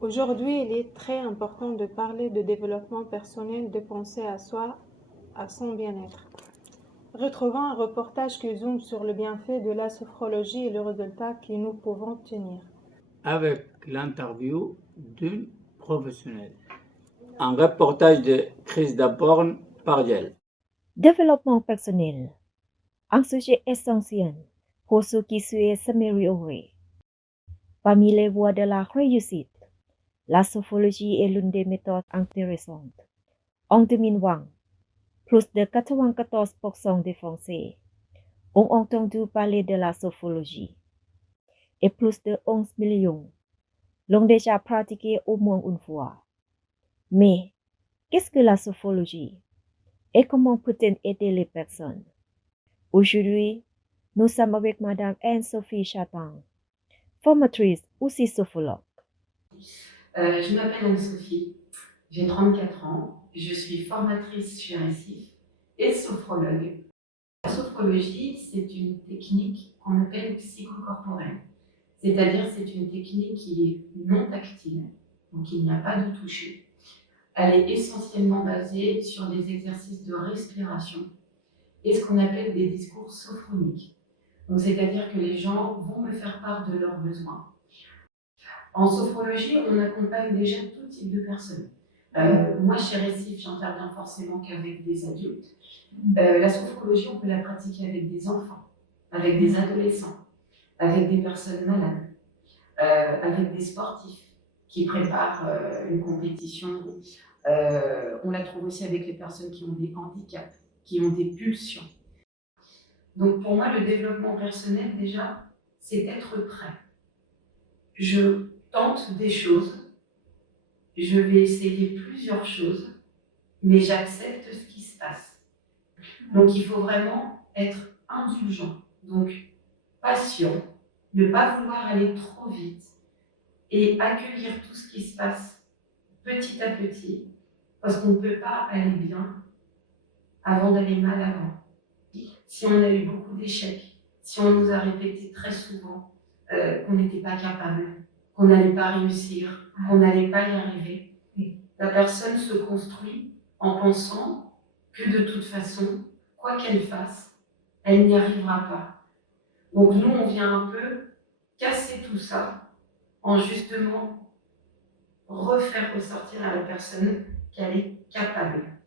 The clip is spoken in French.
Aujourd'hui, il est très important de parler de développement personnel, de penser à soi, à son bien-être. Retrouvons un reportage qui zoome sur le bienfait de la sophrologie et le résultat que nous pouvons obtenir. Avec l'interview d'une professionnelle. Un reportage de Chris Daporn Pardel. Développement personnel, un sujet essentiel pour ceux qui souhaitent s'améliorer. Parmi les voies de la réussite, la sophrologie est l'une des méthodes intéressantes. En 2020, plus de 94% des Français ont entendu parler de la sophrologie et plus de 11 millions l'ont déjà pratiqué au moins une fois. Mais qu'est-ce que la sophrologie et comment peut-elle aider les personnes? Aujourd'hui, nous sommes avec Madame Anne-Sophie Chatin, formatrice aussi sophrologue. Je m'appelle Anne-Sophie, j'ai 34 ans, je suis formatrice chez Récif et sophrologue. La sophrologie, c'est une technique qu'on appelle psychocorporelle, c'est-à-dire c'est une technique qui est non tactile, donc il n'y a pas de toucher. Elle est essentiellement basée sur des exercices de respiration et ce qu'on appelle des discours sophroniques. Donc c'est-à-dire que les gens vont me faire part de leurs besoins. En sophrologie, on accompagne déjà tout type de personnes. Moi, chez Récif, j'interviens forcément qu'avec des adultes. La sophrologie, on peut la pratiquer avec des enfants, avec des adolescents, avec des personnes malades, avec des sportifs qui préparent une compétition. On la trouve aussi avec les personnes qui ont des handicaps, qui ont des pulsions. Donc pour moi, le développement personnel, déjà, c'est être prêt. Je tente des choses, je vais essayer plusieurs choses, mais j'accepte ce qui se passe. Donc il faut vraiment être indulgent, donc patient, ne pas vouloir aller trop vite et accueillir tout ce qui se passe petit à petit, parce qu'on ne peut pas aller bien avant d'aller mal avant. Si on a eu beaucoup d'échecs, si on nous a répété très souvent qu'on n'était pas capable, qu'on n'allait pas réussir, qu'on n'allait pas y arriver, la personne se construit en pensant que de toute façon, quoi qu'elle fasse, elle n'y arrivera pas. Donc nous, on vient un peu casser tout ça en justement refaire ressortir à la personne qu'elle est capable.